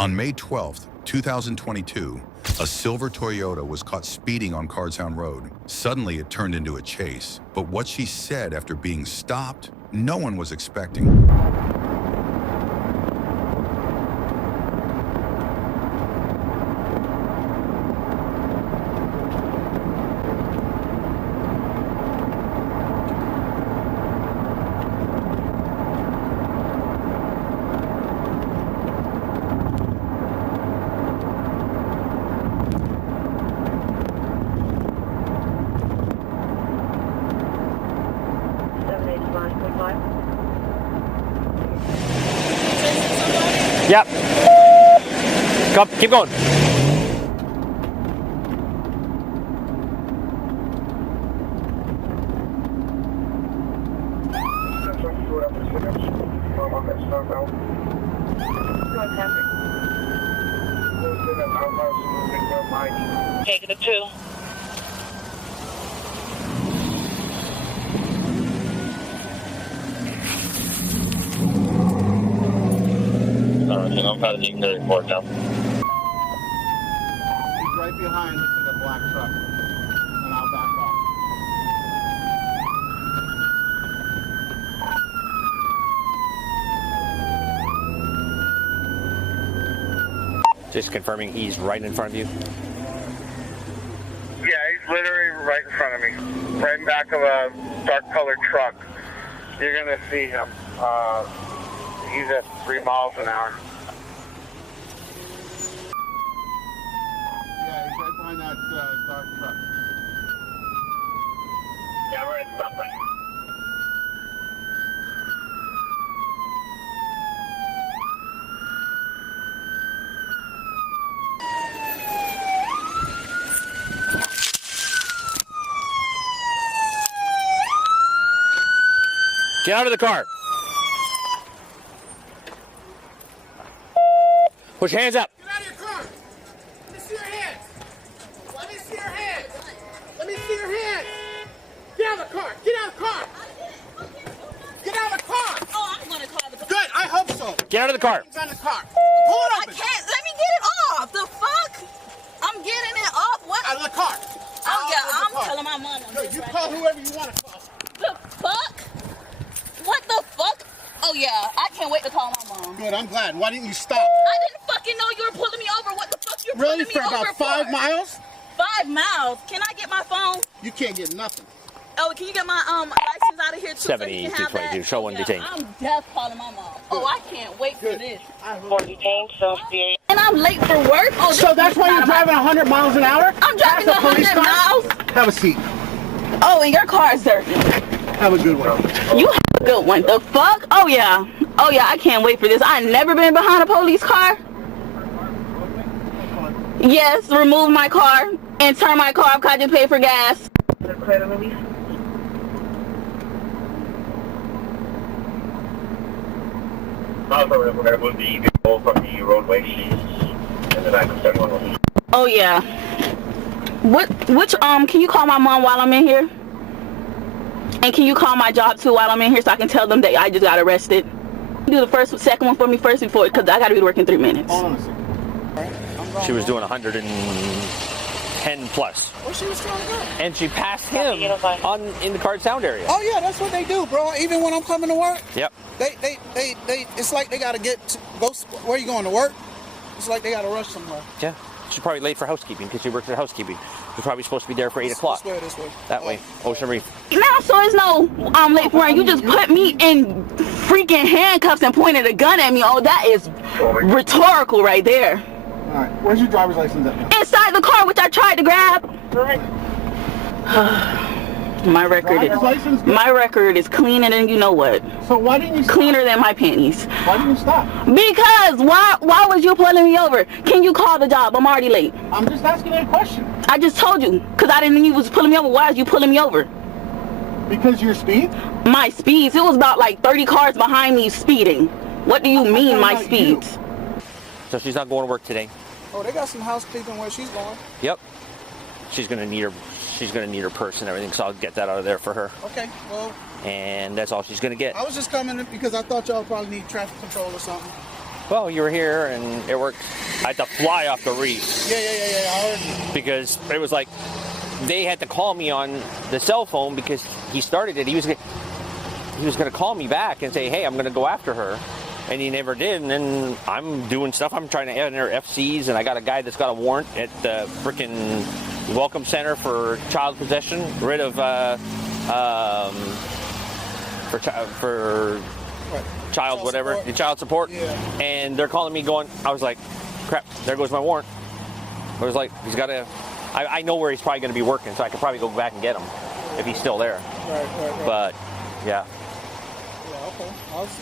On May 12th, 2022, a silver Toyota was caught speeding on Cardstown Road. Suddenly, it turned into a chase. But what she said after being stopped, no one was expecting. Yep. Go, keep going. Taking it 2. I'm panicking very forward now. He's right behind. Looks like a black truck. And I'll back off. Just confirming he's right in front of you. Yeah, he's literally right in front of me. Right in back of a dark colored truck. You're gonna see him. He's at 3 miles an hour. Yeah, he's right behind that dark truck. Yeah, we're at something. Get out of the car. Put your hands up. Get out of your car. Let me see your hands. Let me see your hands. Let me see your hands. Get out of the car. Get out of the car. Get out of the car. Oh, I'm gonna call the police. Good. I hope so. Get out of the car. Get out of the car. Pull it I open. can't. Let me get it off. The fuck? I'm getting it off. What? Out of the car. Oh yeah, Out of I'm the car. telling my mom. Good. You call whoever you want to call. The fuck? What the fuck? Oh yeah, I can't wait to call my mom. Good. I'm glad. Why didn't you stop? I didn't fucking know you were pulling me over. What the fuck you Really? pulling me For over about 5 miles? 5 miles. Can I get my phone? You can't get nothing. Oh, can you get my license out of here too? 70, 222. Show one detained. I'm just calling my mom. Oh, I can't wait for this. 4 detained, so the And I'm late for work. Oh, So that's why you're driving 100 miles an hour? I'm driving That's a police 100 car? miles. Have a seat. Oh, and your car is dirty. Have a good one. You have a good one. The fuck? Oh yeah. Oh yeah, I can't wait for this. I've never been behind a police car. Yes, remove my car and turn my car off because I just paid for gas. Also, we're going to move the vehicle from the roadway. She's in the back of 71. Oh yeah. Which can you call my mom while I'm in here? And can you call my job too while I'm in here so I can tell them that I just got arrested? Do the second one for me first before, because I got to be to work in 3 minutes. Hold on a second. She was doing 110 plus. Well, she was trying to go. And she passed him in the Cardstown area. Oh yeah, that's what they do, bro. Even when I'm coming to work. Yep. They it's like they gotta go. Where you going to work? It's like they gotta rush somewhere. Yeah. She's probably late for housekeeping because she works at housekeeping. She's probably supposed to be there for 8 o'clock. This way. That way. Ocean Reef. Now, so it's no late for work. You just put me in freaking handcuffs and pointed a gun at me. Oh, that is rhetorical right there. All right. Where's your driver's license at now? Inside the car, which I tried to grab. My record is cleaner than you know what. So why didn't you stop? Cleaner than my panties. Why didn't you stop? Because why was you pulling me over? Can you call the job? I'm already late. I'm just asking you a question. I just told you, because I didn't know you was pulling me over. Why is you pulling me over? Because your speed? My speeds? It was about like 30 cars behind me speeding. What do you mean my speeds? So she's not going to work today. Oh, they got some housekeeping where she's going. Yep. She's gonna need her purse and everything, so I'll get that out of there for her. Okay, well. And that's all she's gonna get. I was just coming because I thought y'all probably need traffic control or something. well, you were here and it worked. I had to fly off the reef. Yeah, I heard you. Because it was like, they had to call me on the cell phone because he started it. He was going to call me back and say, hey, I'm going to go after her. And he never did. And then I'm doing stuff. I'm trying to enter FCs, and I got a guy that's got a warrant at the frickin' Welcome Center for child possession, rid of for child whatever, support. Child support. Yeah. And they're calling me going, I was like, crap, there goes my warrant. I was like, he's got to, I know where he's probably going to be working, so I could probably go back and get him if he's still there. Right. But, yeah. Okay.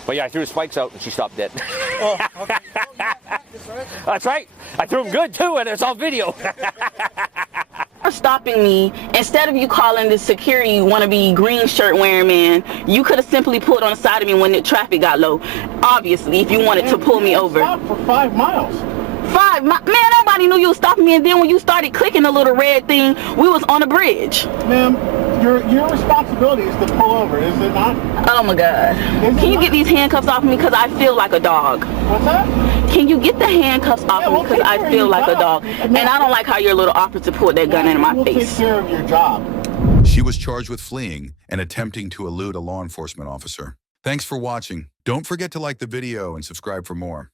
But yeah, I threw the spikes out and she stopped dead. Oh, okay. Oh, yeah, practice, right? That's right. I threw them good too, and it's on video. Stopping me, instead of you calling the security wannabe green shirt wearing man, you could have simply pulled on the side of me when the traffic got low. Obviously, if you wanted to pull me over. Stop for 5 miles. Man, nobody knew you was stopping me, and then when you started clicking the little red thing, we was on a bridge. Ma'am, your responsibility is to pull over, is it not? Oh my God. Can you get these handcuffs off me, because I feel like a dog? What's that? Can you get the handcuffs off me, because I feel like a dog? And I don't like how your little officer pulled that gun into my We'll take face. care of your job. She was charged with fleeing and attempting to elude a law enforcement officer. Thanks for watching. Don't forget to like the video and subscribe for more.